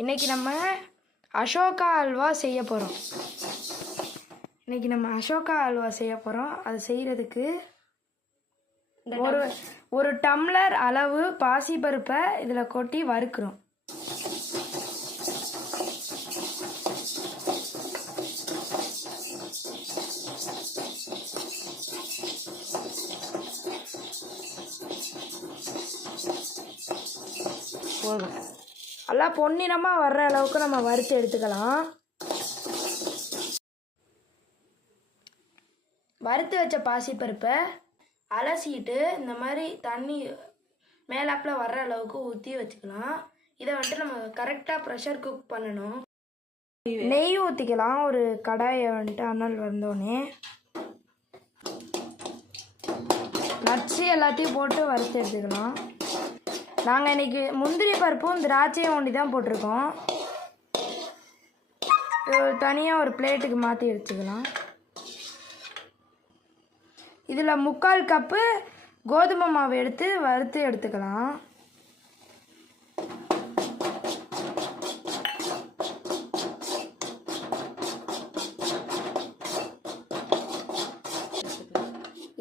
இன்றைக்கி நம்ம அசோகா அல்வா செய்ய போகிறோம். அது செய்கிறதுக்கு ஒரு டம்ளர் அளவு பாசிப்பருப்பை இதில் கொட்டி வறுக்கிறோம். போதும், நல்லா பொன்னிறமாக வர்ற அளவுக்கு நம்ம வறுத்து எடுத்துக்கலாம். வறுத்து வச்ச பாசிப்பருப்பை அலசிட்டு இந்த மாதிரி தண்ணி மேலாப்பில் வர்ற அளவுக்கு ஊற்றி வச்சுக்கலாம். இதை வந்துட்டு நம்ம கரெக்டாக ப்ரெஷர் குக் பண்ணணும். நெய் ஊற்றிக்கலாம். ஒரு கடாயை வந்துட்டு அனல் வந்தோடனே நட்ஸு எல்லாத்தையும் போட்டு வறுத்து எடுத்துக்கலாம். நாங்கள் இன்றைக்கி முந்திரி பருப்பும் திராட்சையும் ஒண்டி தான் போட்டிருக்கோம். தனியாக ஒரு பிளேட்டுக்கு மாற்றி வச்சுக்கலாம். இதில் 3/4 கப்பு கோதுமை மாவு எடுத்து வறுத்து எடுத்துக்கலாம்.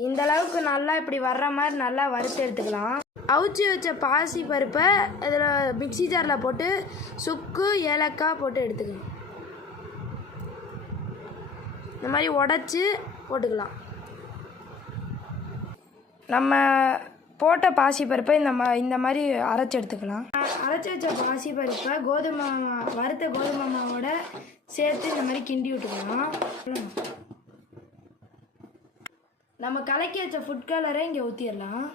இந்த அளவுக்கு நல்லா இப்படி வர்ற மாதிரி நல்லா வறுத்து எடுத்துக்கலாம். அவிச்சி வச்ச பாசி பருப்பை இதில் மிக்சி ஜாரில் போட்டு சுக்கு ஏலக்காய் போட்டு எடுத்துக்கலாம். இந்த மாதிரி உடச்சி போட்டுக்கலாம். நம்ம போட்ட பாசிப்பருப்பை இந்த மாதிரி அரைச்சி எடுத்துக்கலாம். அரைச்சி வச்ச பாசிப்பருப்பை வறுத்த கோதுமை மாவோட சேர்த்து இந்த மாதிரி கிண்டி விட்டுக்கலாம். நம்ம கலக்கி வச்ச ஃபுட் கலரை இங்கே ஊற்றிடலாம்.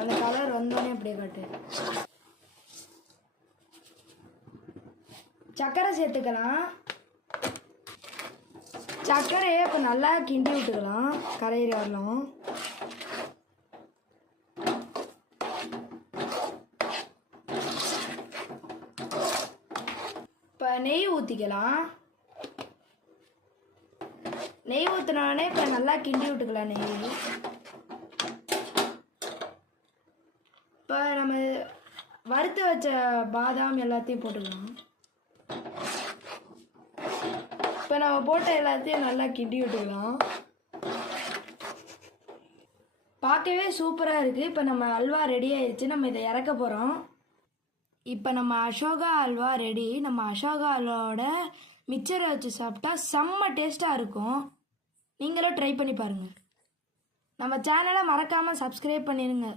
அந்த கலர் வந்தோடனே அப்படியே காட்டு. சர்க்கரை சேர்த்துக்கலாம். சர்க்கரையை இப்போ நல்லா கிண்டி விட்டுக்கலாம். கரையிற வரலாம். இப்போ நெய் ஊற்றிக்கலாம். நெய் ஊற்றினோடனே இப்போ நல்லா கிண்டி விட்டுக்கலாம். நெய் இப்போ நம்ம வறுத்து வச்ச பாதாம் எல்லாத்தையும் போட்டுக்கலாம். இப்போ நம்ம போட்ட எல்லாத்தையும் நல்லா கிண்டி விட்டுக்கலாம். பார்க்கவே சூப்பராக இருக்குது. இப்போ நம்ம அல்வா ரெடி ஆயிடுச்சு. நம்ம இதை இறக்க போகிறோம். இப்போ நம்ம அசோகா அல்வா ரெடி. நம்ம அசோகா அல்வாவோட மிக்சரை வச்சு சாப்பிட்டா செம்ம டேஸ்ட்டாக இருக்கும். நீங்களும் ட்ரை பண்ணி பாருங்கள். நம்ம சேனலை மறக்காமல் சப்ஸ்கிரைப் பண்ணிடுங்க.